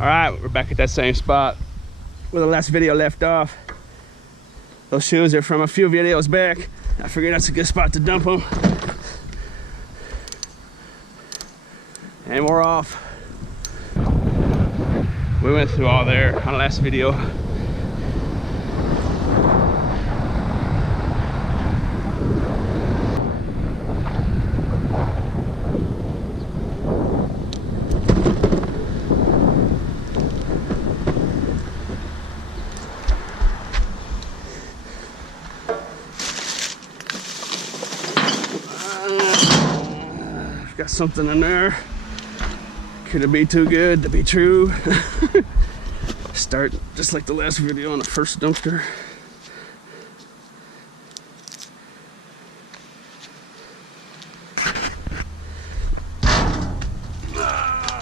Alright, we're back at that same spot where the last video left off. Those shoes are from a few videos back. I figured that's a good spot to dump them. And we're off. We went through all there on the last video. Got something in there. Could it be too good to be true? Start just like the last video on the first dumpster.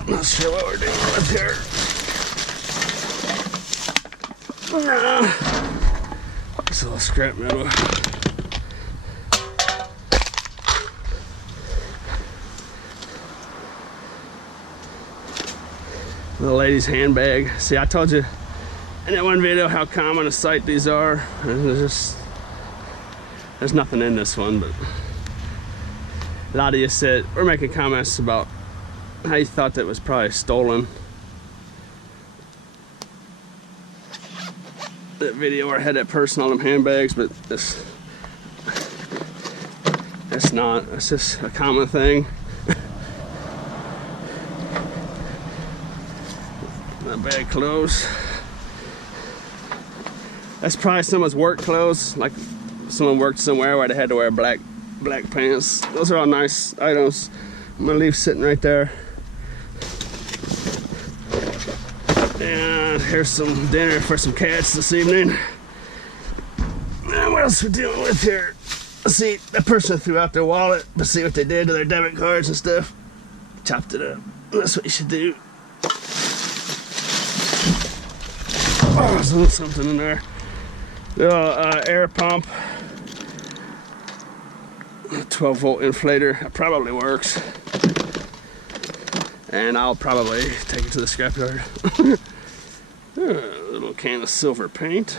Not sure what we're doing with here. It's a little scrap metal. The lady's handbag. See, I told you in that one video how common a sight these are. There's nothing in this one, but a lot of you said, we're making comments about how you thought that was probably stolen. That video where I had that person on them handbags, but it's not. It's just a common thing. Not bad clothes. That's probably someone's work clothes, like someone worked somewhere where they had to wear black pants. Those are all nice items. I'm gonna leave sitting right there. And here's some dinner for some cats this evening. And what else are we dealing with here? Let's see, that person threw out their wallet, but see what they did to their debit cards and stuff. Chopped it up. That's what you should do. Oh, there's something in there. Air pump. 12-volt inflator. That probably works. And I'll probably take it to the scrapyard. A little can of silver paint.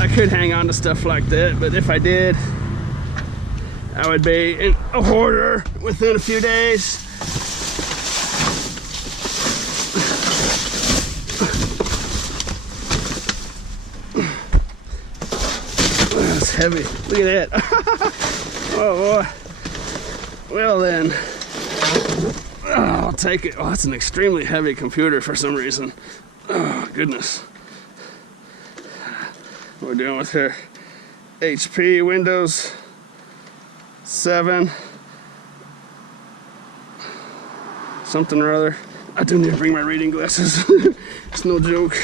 I could hang on to stuff like that, but if I did, I would be a hoarder within a few days. That's heavy. Look at that. Oh boy. Well then, I'll take it. Oh, that's an extremely heavy computer for some reason. Oh goodness. What we're dealing with here. HP Windows 7. Something or other. I do need to bring my reading glasses. It's no joke.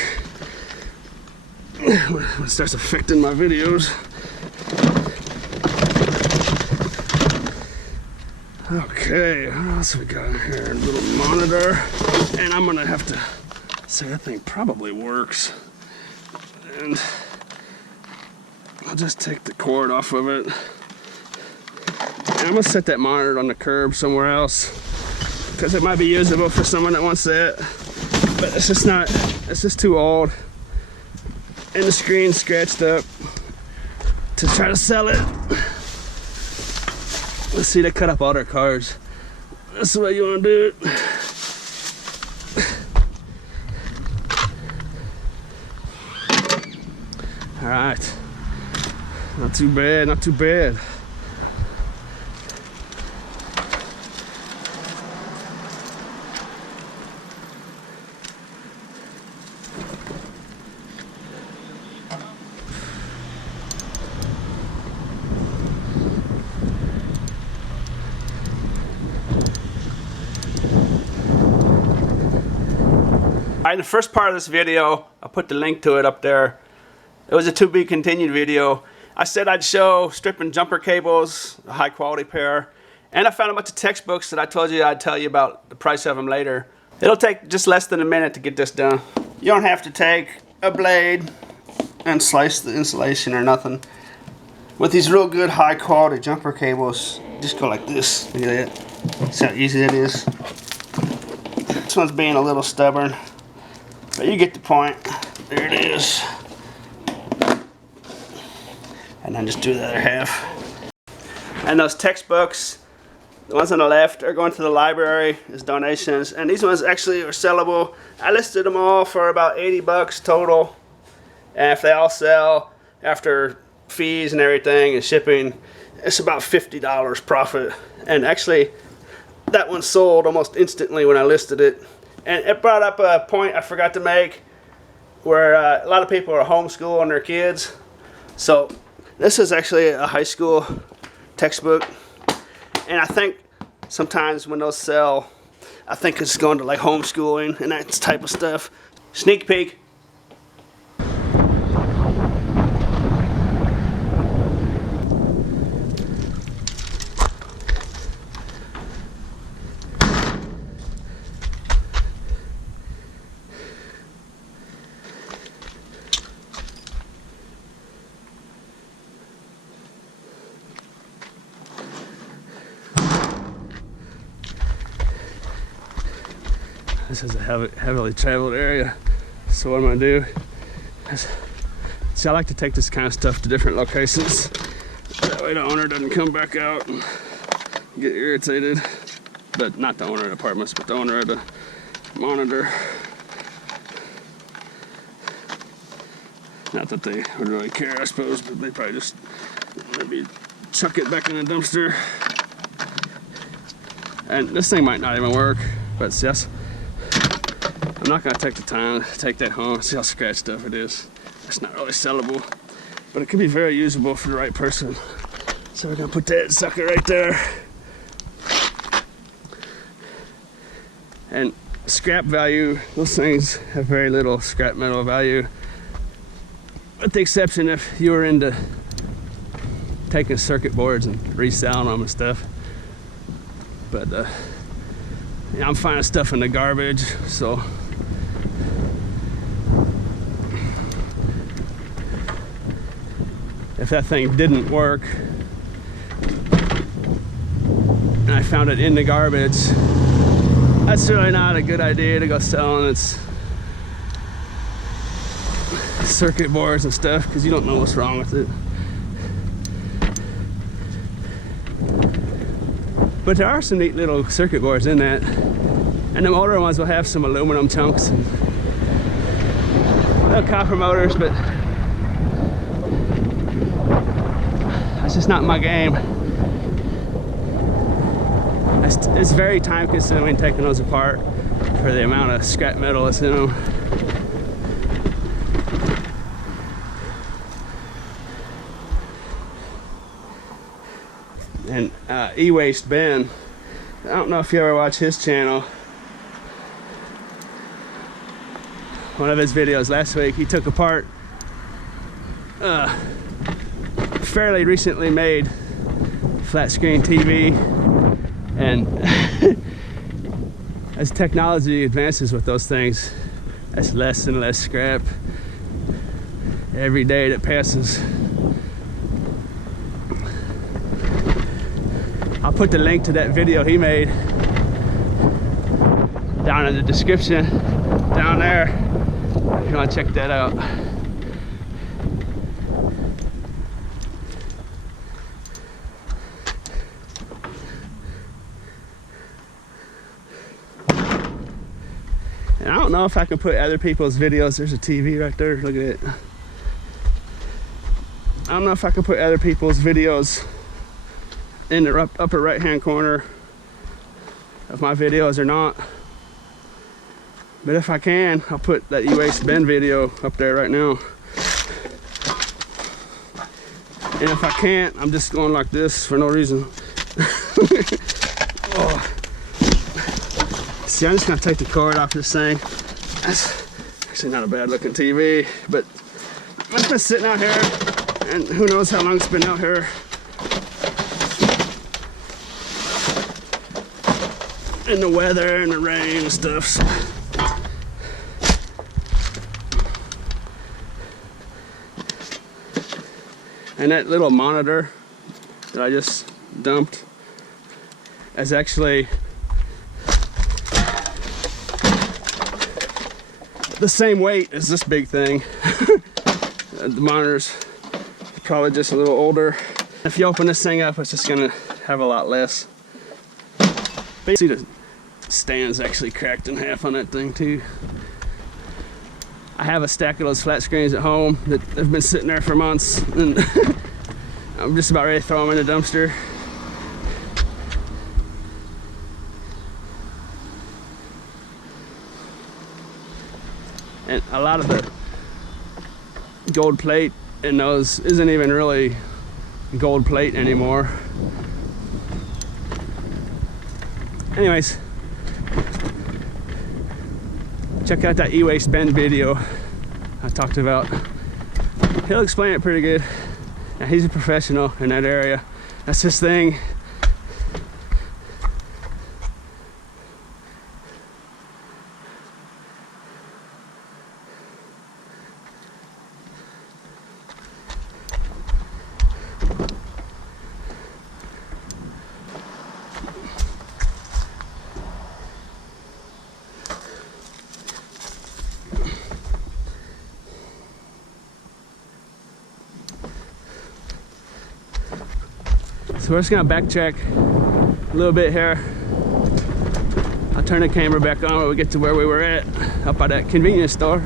When it starts affecting my videos. Okay, what else we got here? A little monitor. And I'm gonna have to say that thing probably works. And I'll just take the cord off of it. And I'm gonna set that monitor on the curb somewhere else, because it might be usable for someone that wants that. But it's just not, it's just too old. And the screen's scratched up to try to sell it. Let's see, they cut up all their cars. That's the way you want to do it. All right. Not too bad, not too bad. All right, in the first part of this video, I'll put the link to it up there. It was a to be continued video. I said I'd show stripping jumper cables, a high quality pair, and I found a bunch of textbooks that I told you I'd tell you about the price of them later. It'll take just less than a minute to get this done. You don't have to take a blade and slice the insulation or nothing. With these real good high quality jumper cables, just go like this. Look at that. See how easy that is? This one's being a little stubborn, but you get the point. There it is. And then just do the other half. And those textbooks, the ones on the left are going to the library as donations, and these ones actually are sellable. I listed them all for about 80 bucks total, and if they all sell after fees and everything and shipping, it's about $50 profit. And actually that one sold almost instantly when I listed it. And it brought up a point I forgot to make, where a lot of people are homeschooling their kids. So this is actually a high school textbook, and I think sometimes when those sell, I think it's going to like homeschooling and that type of stuff. Sneak peek. This is a heavily traveled area, so what I'm gonna do is, see, I like to take this kind of stuff to different locations. That way the owner doesn't come back out and get irritated. But not the owner of the apartments, but the owner of the monitor. Not that they would really care, I suppose, but they probably just maybe chuck it back in the dumpster. And this thing might not even work, but see, I'm not gonna take the time to take that home. See how scratched up it is. It's not really sellable, but it could be very usable for the right person. So we're gonna put that sucker right there. And scrap value, those things have very little scrap metal value. With the exception if you were into taking circuit boards and reselling them and stuff. But yeah, I'm finding stuff in the garbage, so if that thing didn't work and I found it in the garbage, that's really not a good idea to go selling its circuit boards and stuff, because you don't know what's wrong with it. But there are some neat little circuit boards in that, and them older ones will have some aluminum chunks and little copper motors, but that's just not my game. It's very time consuming taking those apart for the amount of scrap metal that's in them. And E-Waste Ben, I don't know if you ever watch his channel. One of his videos last week, he took apart fairly recently made flat screen TV, and as technology advances with those things, that's less and less scrap every day that passes. I'll put the link to that video he made down in the description down there if you want to check that out. And I don't know if I can put other people's videos. There's a TV right there, look at it. I don't know if I can put other people's videos in the upper right hand corner of my videos or not, but if I can, I'll put that E-Waste Ben video up there right now. And if I can't, I'm just going like this for no reason. Oh. See, I'm just gonna take the cord off this thing. That's actually not a bad looking TV, but it's been sitting out here, and who knows how long it's been out here. In the weather and the rain and stuff. So. And that little monitor that I just dumped, is actually the same weight as this big thing. The monitor's probably just a little older. If you open this thing up, it's just gonna have a lot less. But you see the stand's actually cracked in half on that thing too. I have a stack of those flat screens at home that have been sitting there for months, and I'm just about ready to throw them in the dumpster. And a lot of the gold plate in those isn't even really gold plate anymore. Anyways, check out that e-waste bin video I talked about. He'll explain it pretty good. Now, he's a professional in that area. That's his thing. So we're just gonna backtrack a little bit here. I'll turn the camera back on when we get to where we were at, up by that convenience store.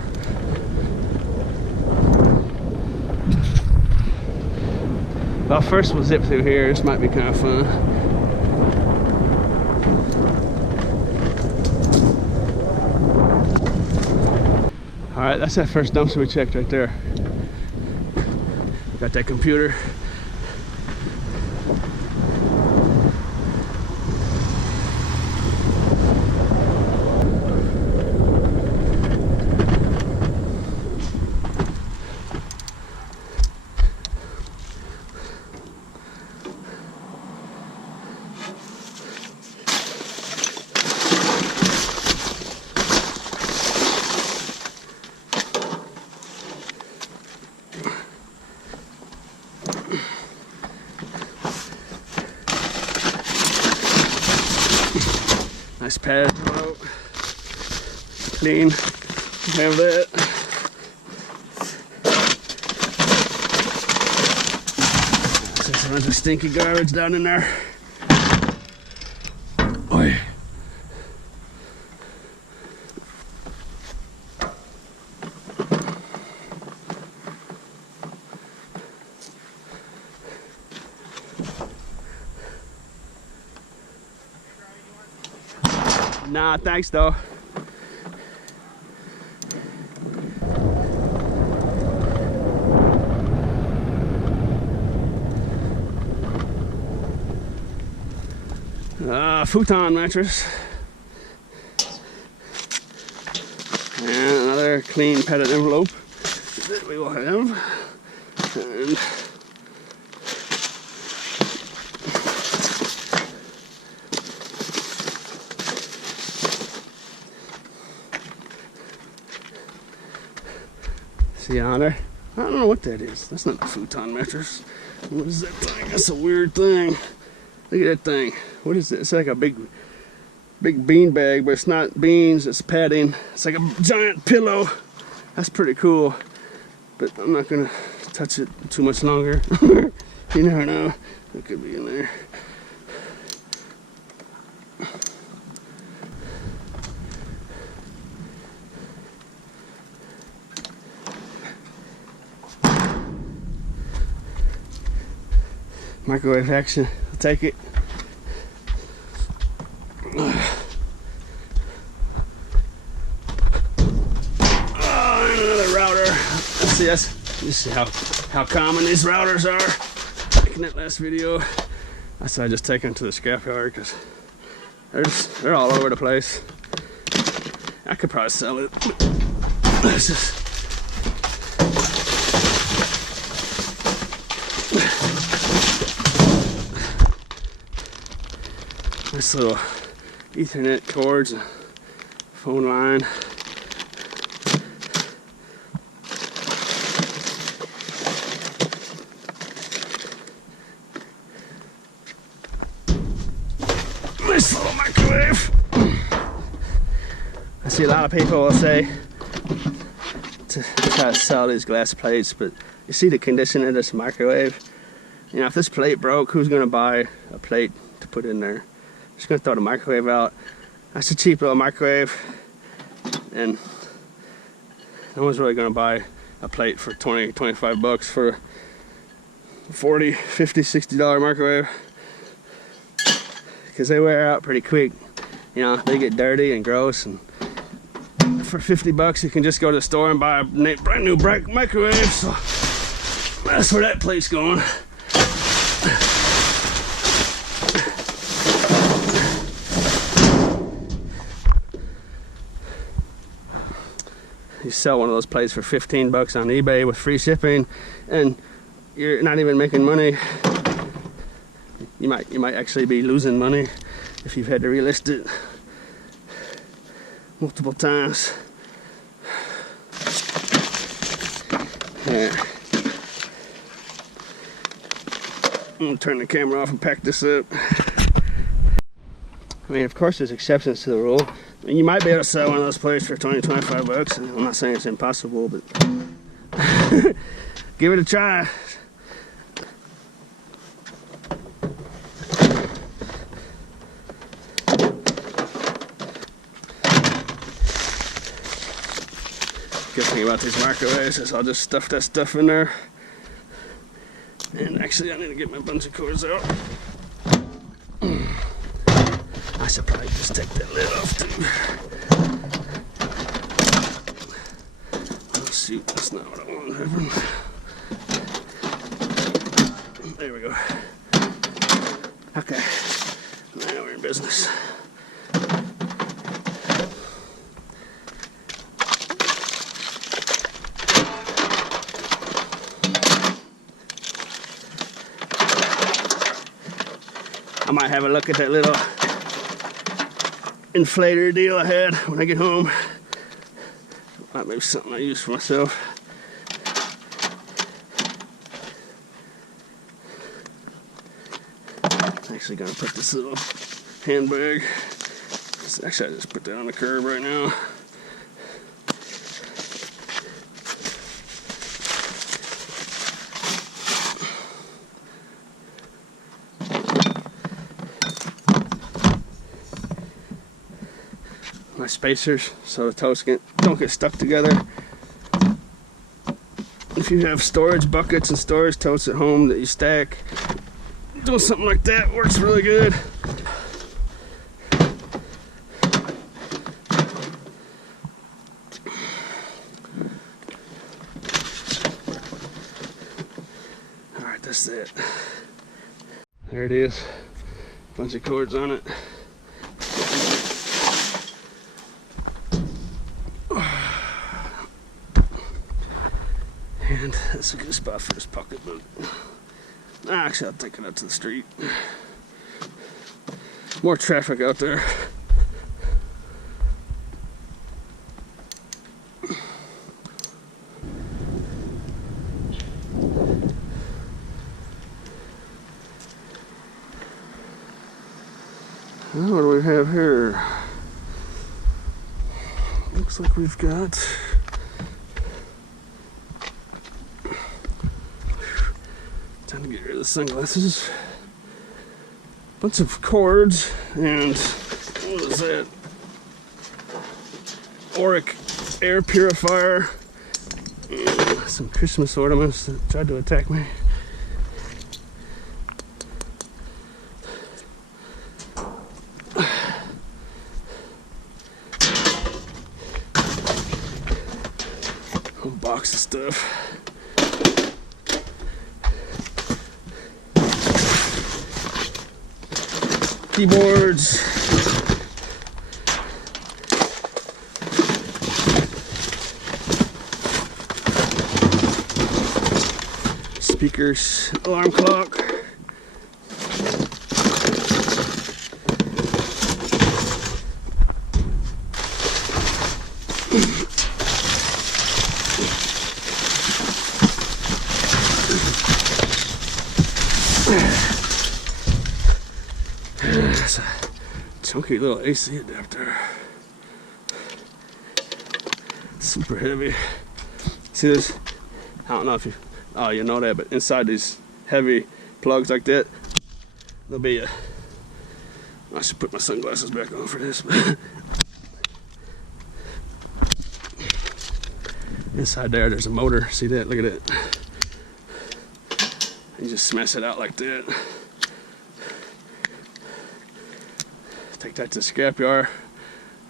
Well, first we'll zip through here. This might be kind of fun. All right, that's that first dumpster we checked right there. Got that computer. Nice pad, clean, have that. There's a bunch of stinky garbage down in there. Oy. Nah, thanks though. Futon mattress. And another clean padded envelope that we will have. And see on there? I don't know what that is. That's not a futon mattress. What is that thing? That's a weird thing. Look at that thing. What is it? It's like a big bean bag, but it's not beans, it's padding. It's like a giant pillow. That's pretty cool. But I'm not gonna touch it too much longer. You never know. It could be in there. Microwave action. I'll take it. Another router. Let's see, you see how common these routers are. Like in that last video, I said I just take them to the scrapyard because they're all over the place. I could probably sell it. It's just nice little Ethernet cords, phone line. see a lot of people will say to try to sell these glass plates, but you see the condition of this microwave. You know, if this plate broke, who's going to buy a plate to put in there? Just going to throw the microwave out. That's a cheap little microwave, and no one's really going to buy a plate for 20, 25 bucks for a $40, $50, $60 microwave, because they wear out pretty quick. You know, they get dirty and gross, and for 50 bucks you can just go to the store and buy a brand new microwave. So that's where that plate's going. You sell one of those plates for 15 bucks on eBay with free shipping, and you're not even making money. You might actually be losing money if you've had to relist it multiple times. Yeah. I'm gonna turn the camera off and pack this up. I mean, of course there's exceptions to the rule. I mean, you might be able to sell one of those plates for 20, 25 bucks. I'm not saying it's impossible, but give it a try. Good thing about these microwaves is I'll just stuff that stuff in there. And actually I need to get my bungee cords out. I should probably just take that lid off too. Oh shoot, that's not what I want to happen. There we go. Okay, now we're in business. I might have a look at that little inflator deal I had when I get home. Might be something I use for myself. I'm actually gonna put this little handbag. Actually, I just put that on the curb right now. My spacers so the toast don't get stuck together. If you have storage buckets and storage totes at home that you stack, doing something like that works really good. Alright, that's it. There it is. Bunch of cords on it. And that's a good spot for this pocketbook. Actually, I'll take it out to the street. More traffic out there. Well, what do we have here? Looks like we've got time to get rid of the sunglasses. Bunch of cords and what is that? Auric air purifier and some Christmas ornaments that tried to attack me. Whole box of stuff. Keyboards, speakers, alarm clock, That's a chunky little AC adapter. super heavy. See this? I don't know if you know that, but inside these heavy plugs like that, there'll be I should put my sunglasses back on for this. Inside there's a motor. See that? Look at that. You just smash it out like that. Take that to the scrapyard.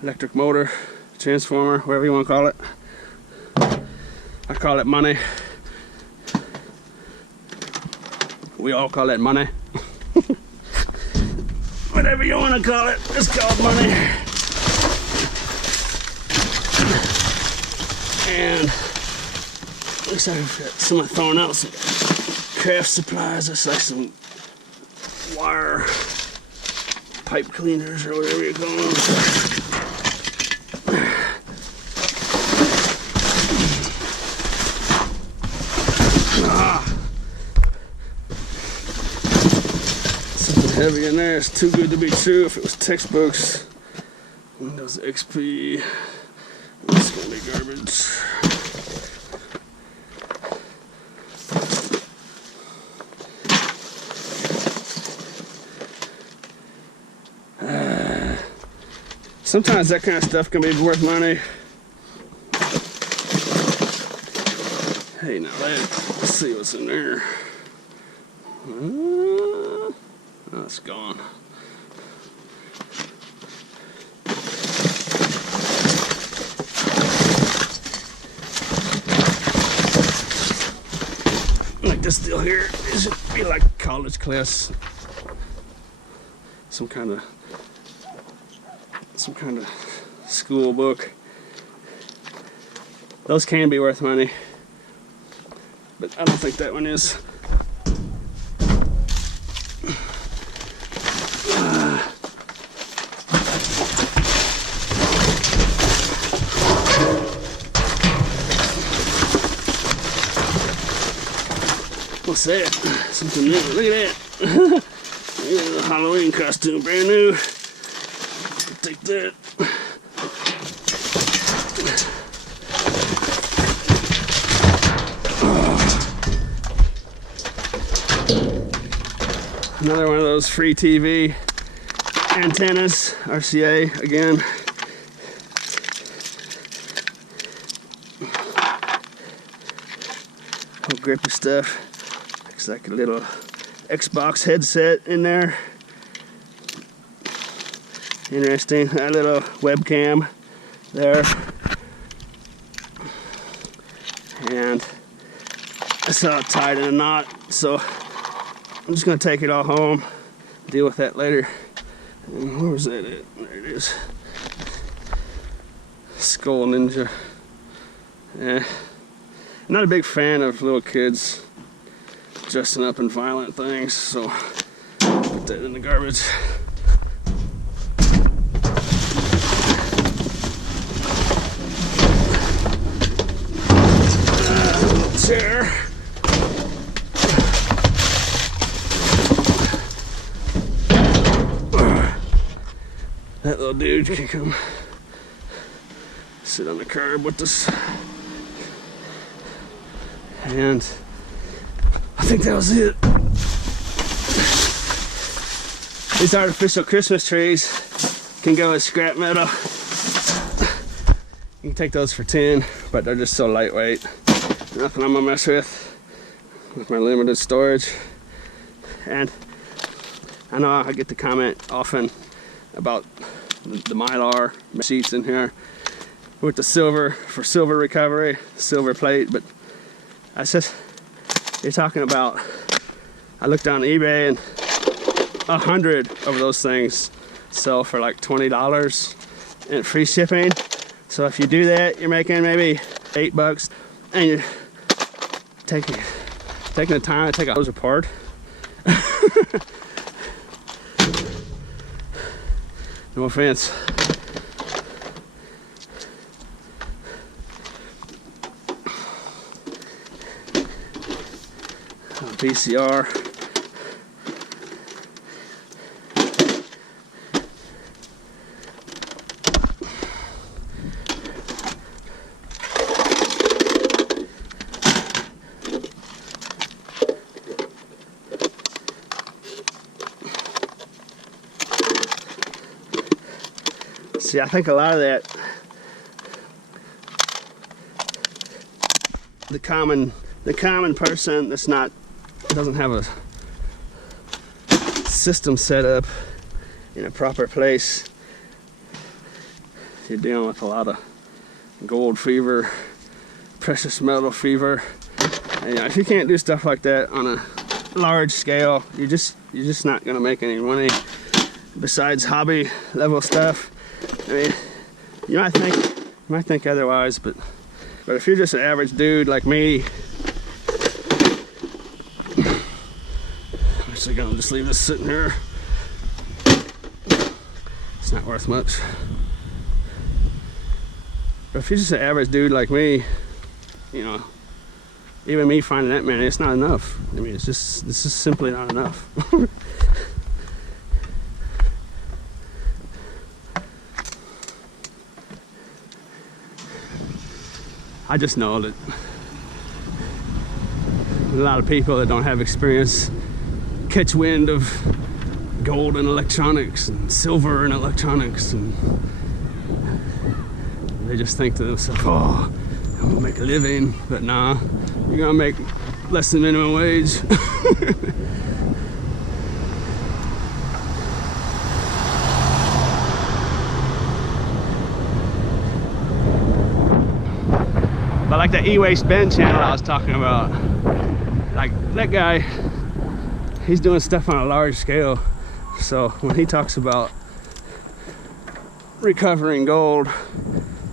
Electric motor, transformer, whatever you want to call it. I call it money. We all call it money. Whatever you want to call it, it's called money. And looks like I've got someone throwing out some craft supplies. That's like some wire pipe cleaners or whatever you call them. Something heavy in there. It's too good to be true. If it was textbooks, Windows XP, it's gonna be garbage. Sometimes that kind of stuff can be worth money. Hey, now let's see what's in there. Oh, it's gone. Like this deal here, it should be like college class. Some kind of school book. Those can be worth money, but I don't think that one is. What's that? Something new. Look at that. Look at the Halloween costume, brand new. Take that. Another one of those free TV antennas, RCA again. Little grippy stuff. Looks like a little Xbox headset in there. Interesting, that little webcam there. And it's all tied in a knot, so I'm just gonna take it all home, deal with that later. And where was that at? There it is. Skull Ninja. Yeah. Not a big fan of little kids dressing up in violent things, so put that in the garbage. Chair. That little dude can come sit on the curb with us. And I think that was it. These artificial Christmas trees can go as scrap metal. You can take those for 10, but they're just so lightweight. Nothing I'm gonna mess with my limited storage. And I know I get the comment often about the Mylar sheets in here with the silver, for silver recovery, silver plate, but I said, you're talking about, I looked on eBay and 100 of those things sell for like $20 and free shipping. So if you do that, you're making maybe $8, and you're taking the time to take those apart. No offense. VCR. See, I think a lot of that, the common person that's doesn't have a system set up in a proper place, you're dealing with a lot of gold fever, precious metal fever. And, if you can't do stuff like that on a large scale, you're just not gonna make any money. Besides hobby level stuff, I mean, you might think otherwise, but if you're just an average dude like me, I'm actually gonna just leave this sitting here. It's not worth much. But if you're just an average dude like me, you know, even me finding that many, it's not enough. I mean, this is simply not enough. I just know that a lot of people that don't have experience catch wind of gold and electronics and silver and electronics, and they just think to themselves, oh, I'm gonna make a living. But nah, you're gonna make less than minimum wage. But like the E-Waste Ben channel I was talking about, like that guy, he's doing stuff on a large scale. So when he talks about recovering gold,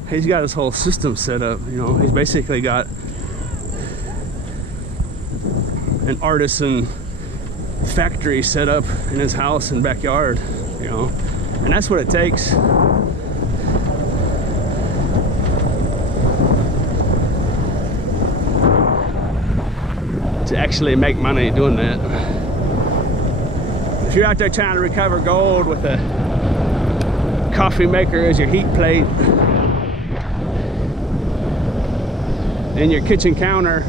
he's got his whole system set up. You know, he's basically got an artisan factory set up in his house and backyard, you know, and that's what it takes. To actually make money doing that. If you're out there trying to recover gold with a coffee maker as your heat plate and your kitchen counter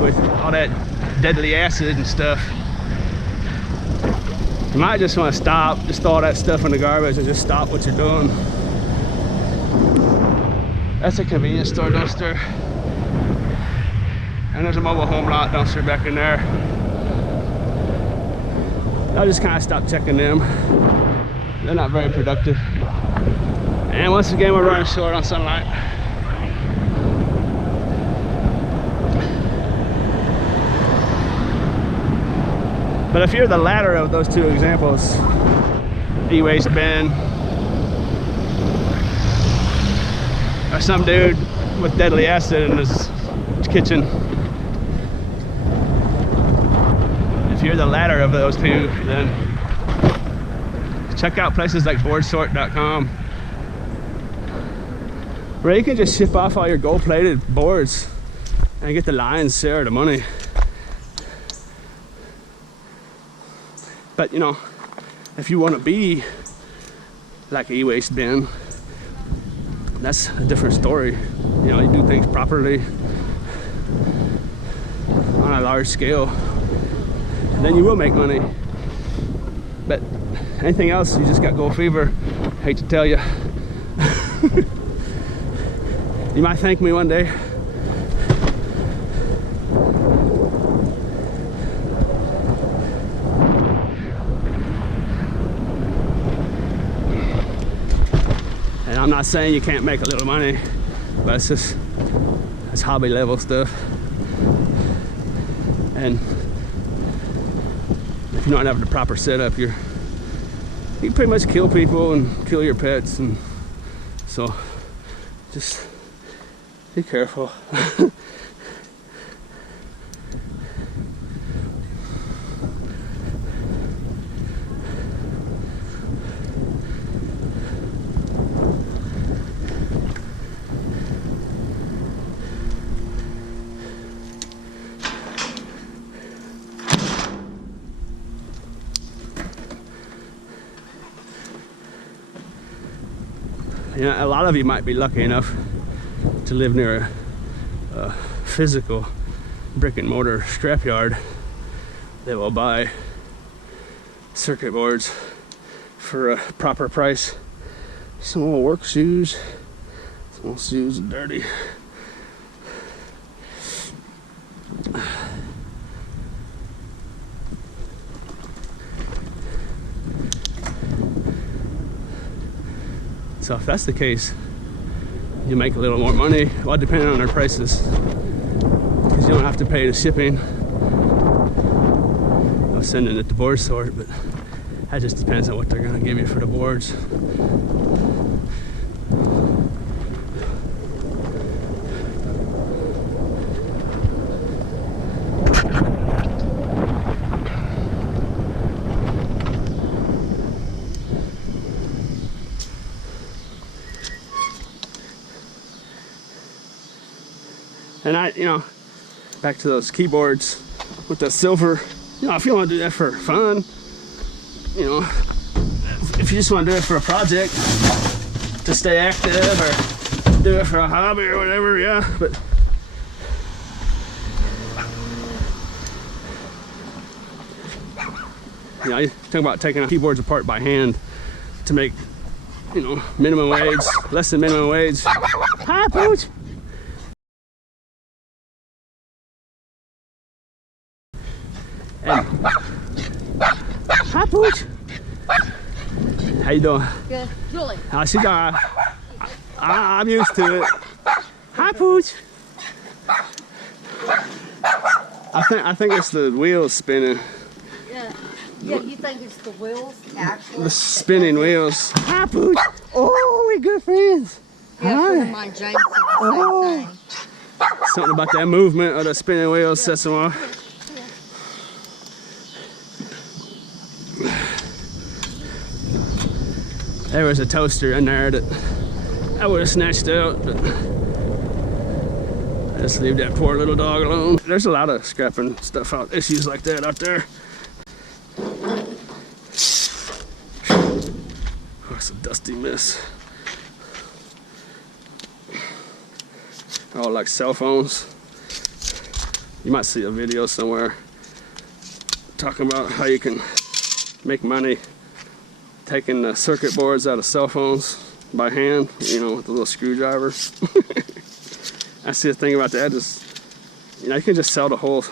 with all that deadly acid and stuff, you might just want to stop, just throw all that stuff in the garbage and just stop what you're doing. That's a convenience store dumpster. And there's a mobile home lot dumpster back in there. I'll just kind of stop checking them. They're not very productive. And once again, we're running short on sunlight. But if you're the latter of those two examples, E-Waste Ben, or some dude with deadly acid in his kitchen, if you're the latter of those two, then check out places like boardsort.com, where you can just ship off all your gold-plated boards and get the lion's share of the money. But you know, if you want to be like E-Waste Ben, that's a different story. You know, you do things properly on a large scale, then you will make money. But anything else, you just got gold fever. Hate to tell you. You might thank me one day. And I'm not saying you can't make a little money, but it's hobby level stuff. And if you don't have the proper setup, you can pretty much kill people and kill your pets, and so just be careful. You know, a lot of you might be lucky enough to live near a physical brick and mortar scrapyard that will buy circuit boards for a proper price. Some old work shoes. Some old shoes are dirty. So if that's the case, you make a little more money, well, depending on their prices, because you don't have to pay the shipping of sending it to board sort, but that just depends on what they're going to give you for the boards. And back to those keyboards with the silver, if you want to do that for fun, if you just want to do it for a project, to stay active, or do it for a hobby or whatever, yeah, but you talk about taking keyboards apart by hand to make, minimum wage, less than minimum wage. Hi, Pooch! And, hi, Pooch. How you doing? Good. Julie. How's she doing? I'm used to it. Hi, Pooch. I think it's the wheels spinning. Yeah. Yeah. You think it's the wheels actually? The spinning wheels. Hi, Pooch. Oh, we're good friends. Yeah. Hi. Friend of mine, James, said the same thing. Something about that movement of the spinning wheels sets them off. There was a toaster in there that I would have snatched out, but I just leave that poor little dog alone. There's a lot of scrapping stuff out, issues like that out there. Oh, it's a dusty mess. Oh, like cell phones. You might see a video somewhere talking about how you can make money taking the circuit boards out of cell phones by hand, with the little screwdriver. I see the thing about that is, you can just sell the whole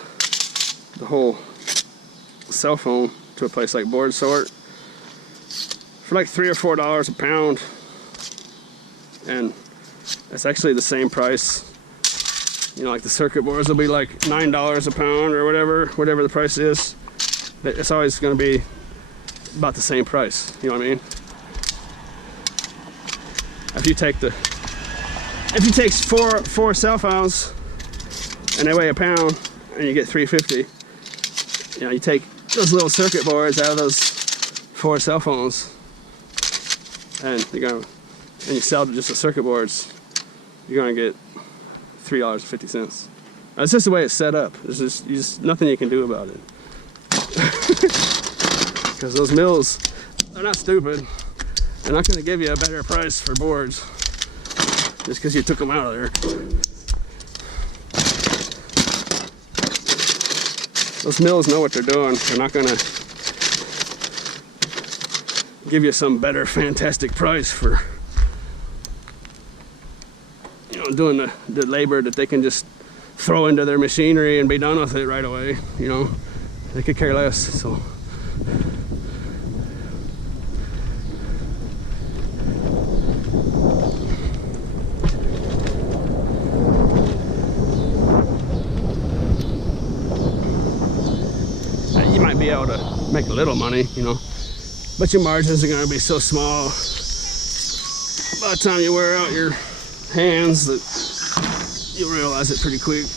cell phone to a place like Board Sort for like $3 or $4 a pound, and it's actually the same price. Like the circuit boards will be like $9 a pound or whatever the price is. It's always going to be about the same price, you know what I mean? If you take four cell phones and they weigh a pound and you get $3.50, you take those little circuit boards out of those 4 cell phones and you sell just the circuit boards, you're gonna get $3.50. That's just the way it's set up. There's just nothing you can do about it. Because those mills, they're not stupid. They're not going to give you a better price for boards just because you took them out of there. Those mills know what they're doing. They're not going to give you some better, fantastic price for doing the labor that they can just throw into their machinery and be done with it right away. They could care less. So. You might be able to make a little money, but your margins are going to be so small by the time you wear out your hands that you'll realize it pretty quick.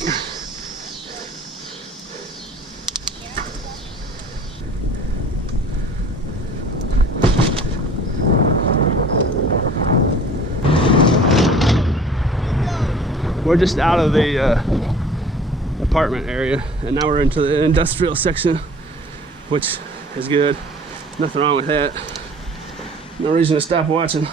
We're just out of the apartment area, and now we're into the industrial section, which is good. Nothing wrong with that. No reason to stop watching.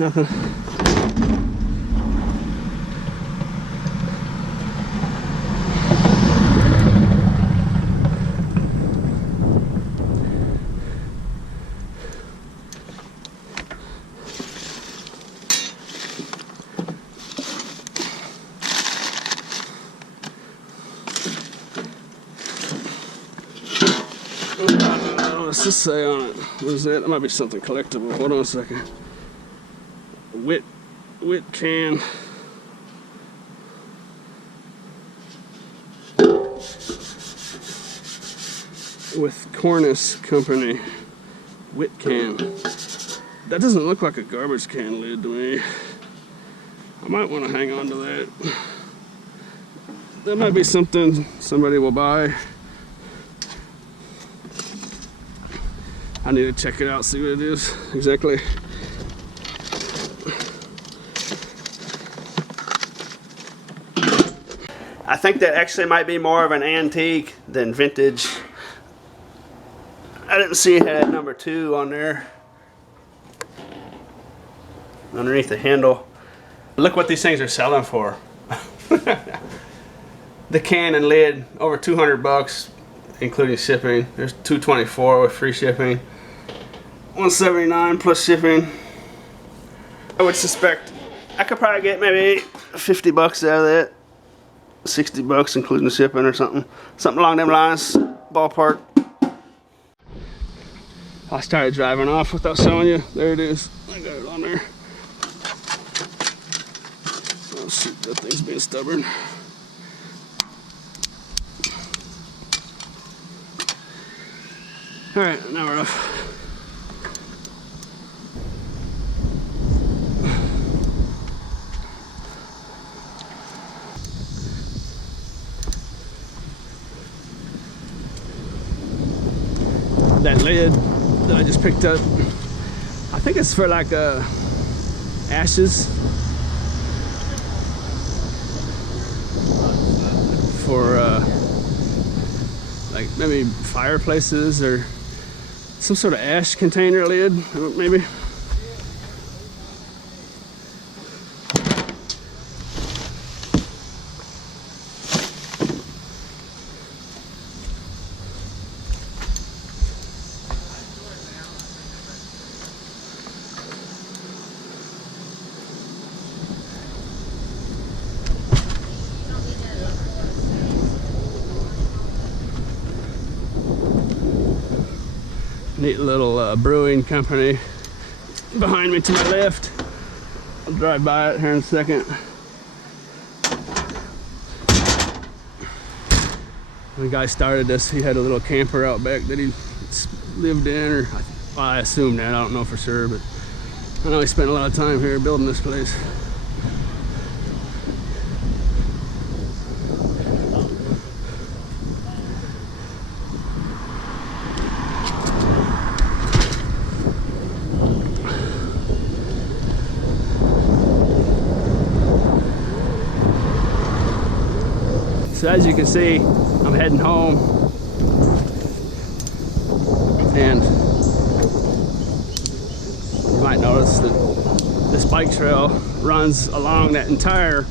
Nothing. What's this say on it? What is that? That might be something collectible. Hold on a second. Witt Can. Witt Cornice Co. Witt Can. That doesn't look like a garbage can lid to me. I might want to hang on to that. That might be something somebody will buy. I need to check it out, see what it is exactly. I think that actually might be more of an antique than vintage. I didn't see it had number 2 on there. Underneath the handle. Look what these things are selling for. The can and lid, over 200 bucks, including shipping. There's $224 with free shipping. $179 plus shipping. I would suspect I could probably get maybe 50 bucks out of that. 60 bucks including the shipping or something. Something along them lines, ballpark. I started driving off without showing you. There it is. I got it on there. Oh shoot, that thing's being stubborn. Alright, now we're off. That lid that I just picked up, I think it's for like ashes, for like maybe fireplaces or some sort of ash container lid, maybe. Neat little brewing company behind me to my left. I'll drive by it here in a second. When the guy started this, he had a little camper out back that he lived in, or well, I assume that, I don't know for sure, but I know he spent a lot of time here building this place. So as you can see, I'm heading home, and you might notice that this bike trail runs along that entire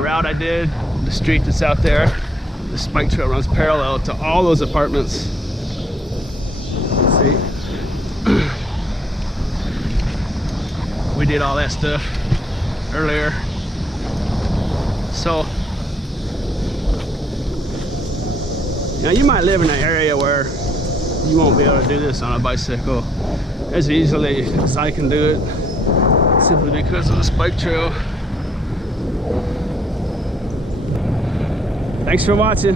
route I did, the street that's out there. This bike trail runs parallel to all those apartments. See? We did all that stuff earlier. So, now you might live in an area where you won't be able to do this on a bicycle as easily as I can do it, simply because of this bike trail. Thanks for watching.